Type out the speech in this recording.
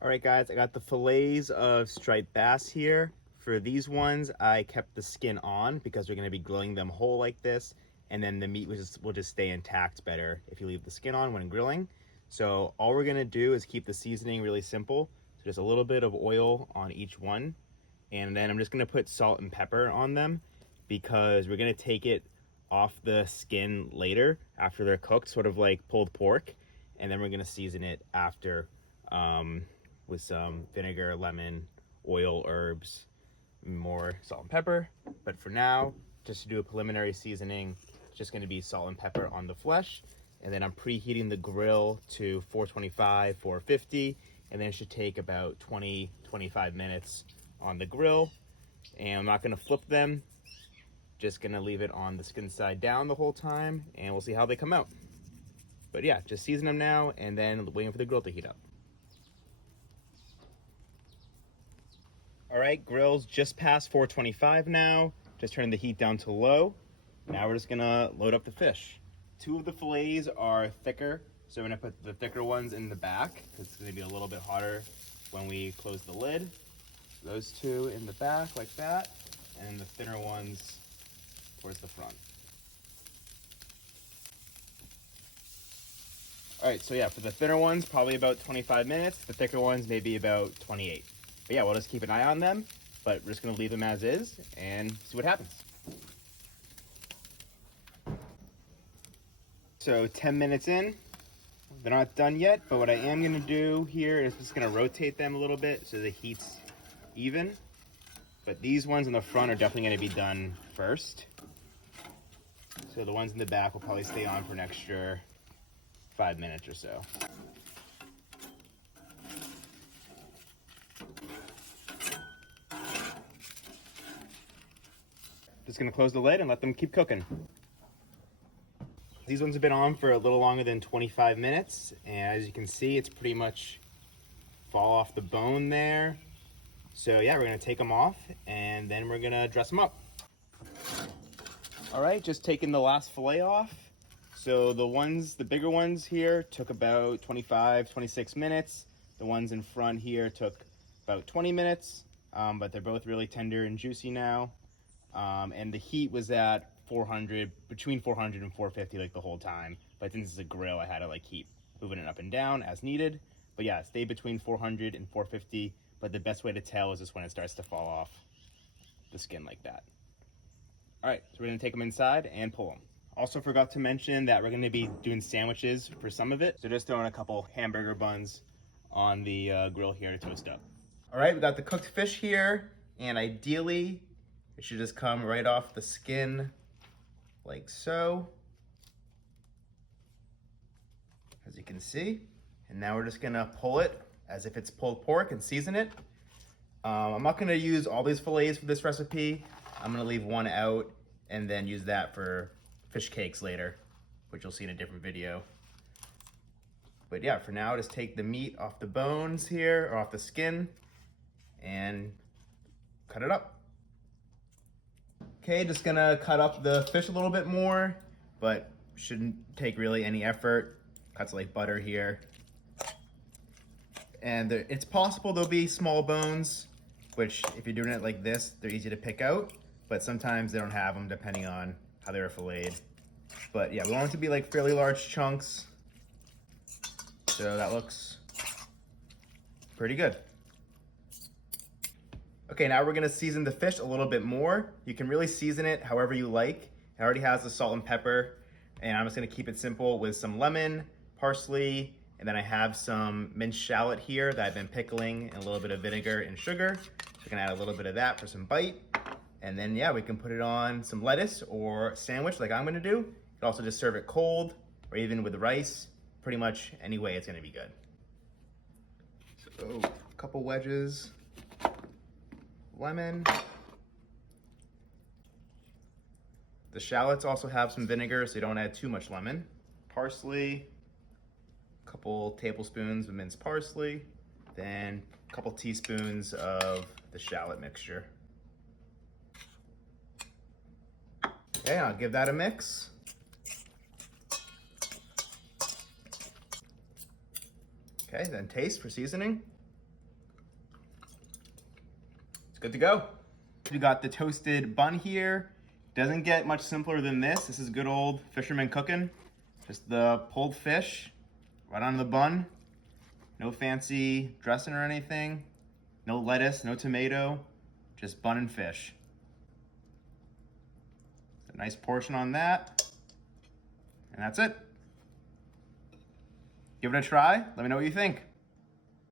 All right, guys, I got the fillets of striped bass here. For these ones, I kept the skin on because we're gonna be grilling them whole like this, and then the meat will just stay intact better if you leave the skin on when grilling. So all we're gonna do is keep the seasoning really simple. So just a little bit of oil on each one, and then I'm just gonna put salt and pepper on them because we're gonna take it off the skin later after they're cooked, sort of like pulled pork, and then we're gonna season it after with some vinegar, lemon, oil, herbs, more salt and pepper. But for now, just to do a preliminary seasoning, it's just gonna be salt and pepper on the flesh. And then I'm preheating the grill to 425, 450, and then it should take about 20, 25 minutes on the grill. And I'm not gonna flip them, just gonna leave it on the skin side down the whole time, and we'll see how they come out. But yeah, just season them now and then waiting for the grill to heat up. All right, grill's just past 425 now. Just turn the heat down to low. Now we're just gonna load up the fish. Two of the fillets are thicker, so we're gonna put the thicker ones in the back because it's gonna be a little bit hotter when we close the lid. So those two in the back like that, and the thinner ones towards the front. All right, so yeah, for the thinner ones, probably about 25 minutes. The thicker ones, maybe about 28. But yeah, we'll just keep an eye on them, but we're just gonna leave them as is and see what happens. So 10 minutes in, they're not done yet, but what I am gonna do here is just gonna rotate them a little bit so the heat's even. But these ones in the front are definitely gonna be done first. So the ones in the back will probably stay on for an extra 5 minutes or so. Just gonna close the lid and let them keep cooking. These ones have been on for a little longer than 25 minutes, and as you can see, it's pretty much fall off the bone there. So yeah, we're gonna take them off and then we're gonna dress them up. All right, just taking the last fillet off. So the bigger ones here took about 25, 26 minutes. The ones in front here took about 20 minutes, but they're both really tender and juicy now. And the heat was at 400, between 400 and 450 like the whole time. But since it's a grill, I had to like keep moving it up and down as needed. But yeah, stay between 400 and 450. But the best way to tell is just when it starts to fall off the skin like that. All right, so we're gonna take them inside and pull them. Also forgot to mention that we're gonna be doing sandwiches for some of it. So just throwing a couple hamburger buns on the grill here to toast up. All right, we got the cooked fish here, and ideally, it should just come right off the skin like so, as you can see. And now we're just gonna pull it as if it's pulled pork and season it. I'm not gonna use all these fillets for this recipe. I'm gonna leave one out and then use that for fish cakes later, which you'll see in a different video. But yeah, for now, just take the meat off the bones here, or off the skin, and cut it up. Okay, just gonna cut up the fish a little bit more, but shouldn't take really any effort. Cuts like butter here. And it's possible there'll be small bones, which if you're doing it like this, they're easy to pick out, but sometimes they don't have them depending on how they were filleted. But yeah, we want it to be like fairly large chunks. So that looks pretty good. Okay, now we're gonna season the fish a little bit more. You can really season it however you like. It already has the salt and pepper, and I'm just gonna keep it simple with some lemon, parsley, and then I have some minced shallot here that I've been pickling, and a little bit of vinegar and sugar. So we're gonna add a little bit of that for some bite. And then yeah, we can put it on some lettuce or sandwich like I'm gonna do. You can also just serve it cold or even with rice. Pretty much any way it's gonna be good. So a couple wedges. Lemon. The shallots also have some vinegar, so you don't add too much lemon. Parsley, a couple tablespoons of minced parsley, then a couple teaspoons of the shallot mixture. Okay, I'll give that a mix. Okay, then taste for seasoning. It's good to go. We got the toasted bun here. Doesn't get much simpler than this. This is good old fisherman cooking. Just the pulled fish right on the bun. No fancy dressing or anything. No lettuce, no tomato, just bun and fish. A nice portion on that. And that's it. Give it a try. Let me know what you think.